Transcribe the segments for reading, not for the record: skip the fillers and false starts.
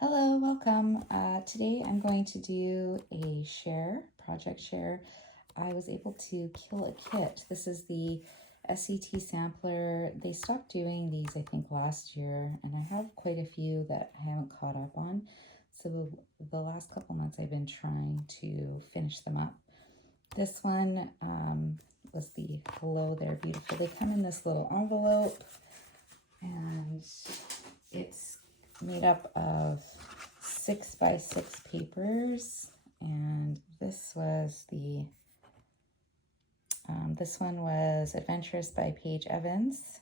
Hello, welcome. Today I'm going to do a project share. I was able to kill a kit. This is the SCT sampler. They stopped doing these, I think, last year, and I have quite a few that I haven't caught up on. So the last couple months I've been trying to finish them up. This one was the Hello There Beautiful. They come in this little envelope, and it's made up of 6x6 papers, and this was this one was Adventurous by Paige Evans,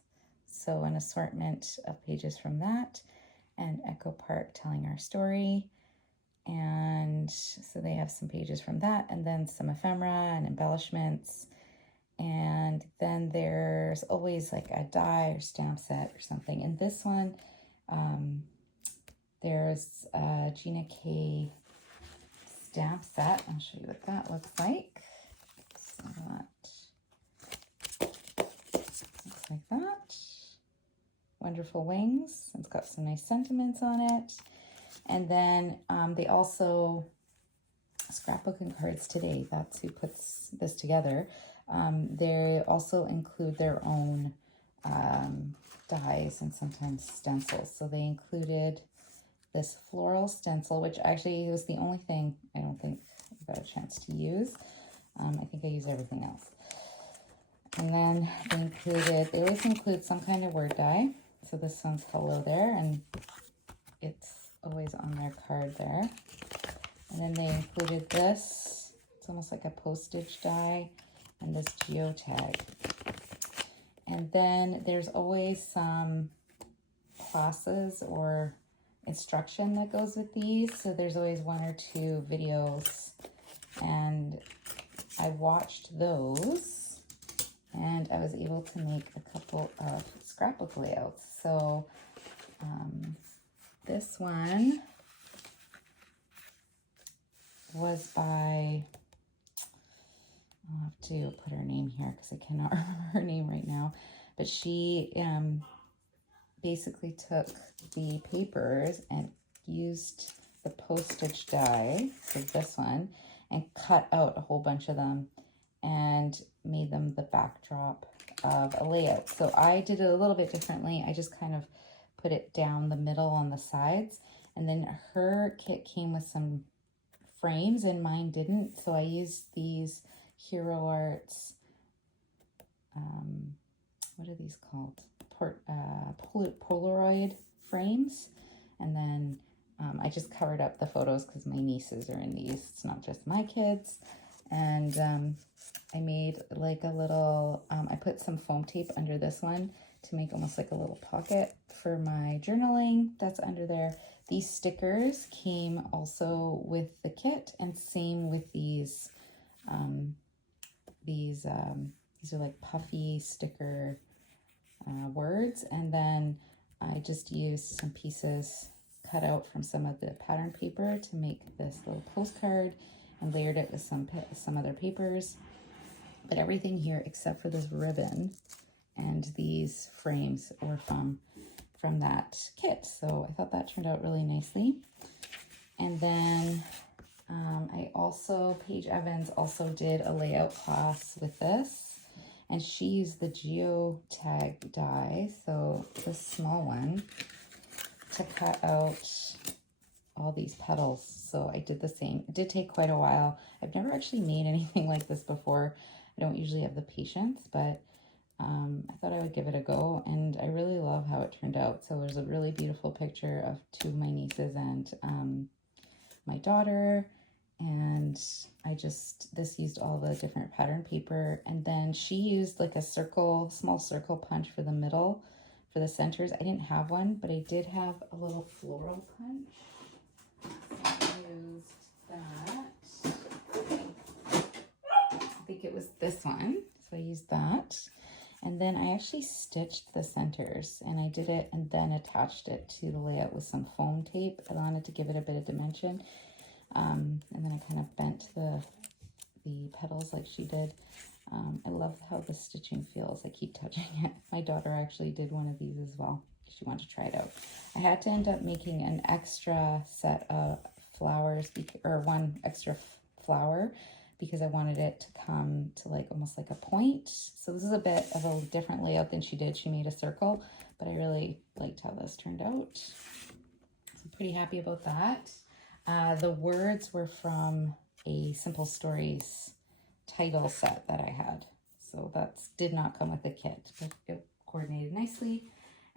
so an assortment of pages from that, and Echo Park Telling Our Story, and so they have some pages from that, and then some ephemera and embellishments, and then there's always like a die or stamp set or something. And this one, there's a Gina K stamp set. I'll show you what that looks like. So that looks like that. Wonderful Wings. It's got some nice sentiments on it. And then they also, Scrapbook and Cards Today, that's who puts this together. They also include their own dies and sometimes stencils. So they included this floral stencil, which actually was the only thing I don't think I got a chance to use. I think I use everything else. And then they always include some kind of word die. So this one's Hello There, and it's always on their card there. And then they included this. It's almost like a postage die, and this geotag. And then there's always some classes or instruction that goes with these. So there's always one or two videos, and I watched those, and I was able to make a couple of scrapbook layouts. So this one was by, I'll have to put her name here because I cannot remember her name right now, but she basically took the papers and used the postage die, so this one, and cut out a whole bunch of them and made them the backdrop of a layout. So I did it a little bit differently. I just kind of put it down the middle on the sides, and then her kit came with some frames and mine didn't, so I used these Hero Arts, what are these called? Polaroid frames, and then I just covered up the photos because my nieces are in these. It's not just my kids. And I made like a little, I put some foam tape under this one to make almost like a little pocket for my journaling. That's under there. These stickers came also with the kit, and same with these. These are like puffy sticker words, and then I just used some pieces cut out from some of the pattern paper to make this little postcard, and layered it with some other papers. But everything here except for this ribbon and these frames were from that kit. So I thought that turned out really nicely. And then Paige Evans also did a layout class with this, and she used the geotag die, so this small one, to cut out all these petals. So I did the same. It did take quite a while. I've never actually made anything like this before. I don't usually have the patience, but I thought I would give it a go, and I really love how it turned out. So there's a really beautiful picture of two of my nieces and my daughter, and this used all the different pattern paper, and then she used like a small circle punch for the middle, for the centers. I didn't have one, but I did have a little floral punch. So I used that. I think it was this one. So I used that. And then I actually stitched the centers, and I did it and then attached it to the layout with some foam tape. I wanted to give it a bit of dimension. And then I kind of bent the petals like she did. I love how the stitching feels. I keep touching it. My daughter actually did one of these as well. she wanted to try it out. I had to end up making an extra set of flowers, or one extra flower, because I wanted it to come to like almost like a point. So this is a bit of a different layout than she did. She made a circle, but I really liked how this turned out. So I'm pretty happy about that. The words were from a Simple Stories title set that I had. So that did not come with the kit, but it coordinated nicely.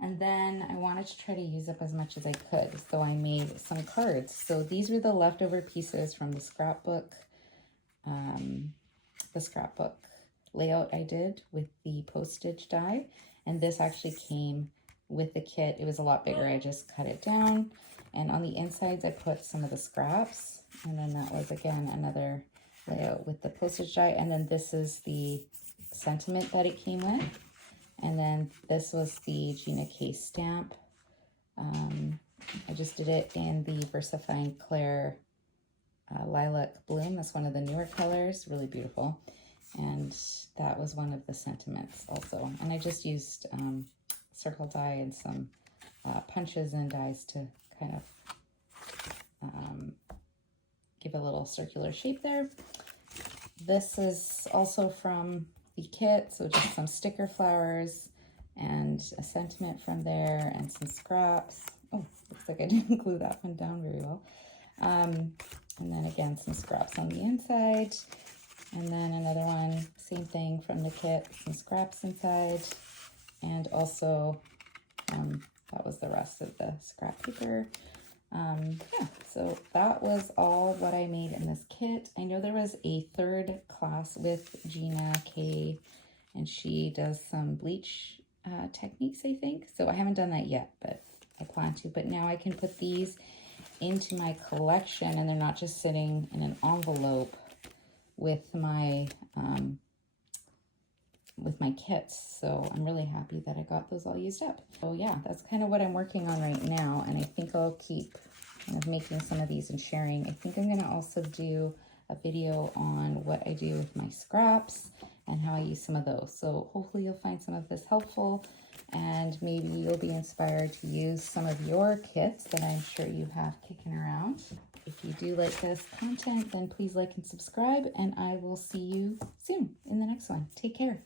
And then I wanted to try to use up as much as I could. So I made some cards. So these were the leftover pieces from the scrapbook layout I did with the postage die. And this actually came with the kit. It was a lot bigger. I just cut it down. And on the insides, I put some of the scraps. And then that was, again, another layout with the postage die. And then this is the sentiment that it came with. And then this was the Gina K stamp. I just did it in the VersaFine Claire Lilac Bloom. That's one of the newer colors, really beautiful. And that was one of the sentiments also. And I just used circle die and some punches and dies to kind of give a little circular shape there. This is also from the kit, so just some sticker flowers and a sentiment from there and some scraps. Oh, looks like I didn't glue that one down very well. And then again, some scraps on the inside. And then another one, same thing from the kit, some scraps inside. And also, that was the rest of the scrap paper. Yeah, so that was all what I made in this kit. I know there was a third class with Gina K, and she does some bleach techniques, I think. So I haven't done that yet, but I plan to. But now I can put these into my collection, and they're not just sitting in an envelope with my kits. So I'm really happy that I got those all used up. So yeah, that's kind of what I'm working on right now, and I think I'll keep kind of making some of these and sharing. I think I'm going to also do a video on what I do with my scraps and how I use some of those. So hopefully you'll find some of this helpful, and maybe you'll be inspired to use some of your kits that I'm sure you have kicking around. If you do like this content, then please like and subscribe, and I will see you soon in the next one. Take care.